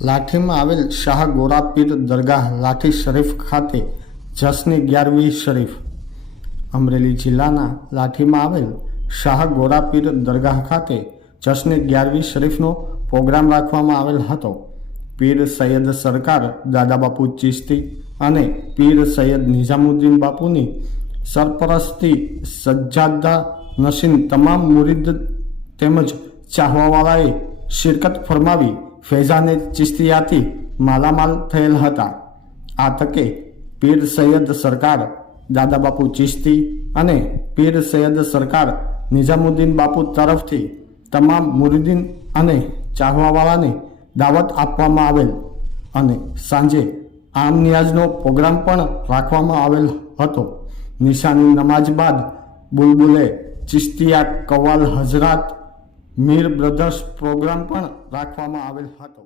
લાઠીમાં આવેલ શાહ ગોરાપીર દરગાહ લાઠી શરીફ ખાતે જસની ગ્યારવી શરીફ. અમરેલી જિલ્લાના લાઠીમાં આવેલ શાહ ગોરાપીર દરગાહ ખાતે જસની ગ્યારવી શરીફનો પ્રોગ્રામ રાખવામાં આવેલ હતો. પીર સૈયદ સરકાર દાદાબાપુ ચિશ્તી અને પીર સૈયદ નિઝામુદ્દીન બાપુની સરપરસ્તી સજ્જાદા નસીન તમામ મુરીદ તેમજ ચાહવાવાળાએ શિરકત ફરમાવી ફૈઝાને ચિશ્તિયાથી માલામાલ થયેલ હતા. આ તકે પીર સૈયદ સરકાર દાદા બાપુ ચિશ્તી અને પીર સૈયદ સરકાર નિઝામુદ્દીન બાપુ તરફથી તમામ મુરીદીન અને ચાહવાવાળાને દાવત આપવામાં આવેલ અને સાંજે આમ નિયાઝનો પ્રોગ્રામ પણ રાખવામાં આવેલ હતો. નિશાની નમાજ બાદ બુલબુલે ચિશ્તિયા કવાલ હજરાત મીર બ્રધર્સ પ્રોગ્રામ પણ રાખવામાં આવેલ હતો.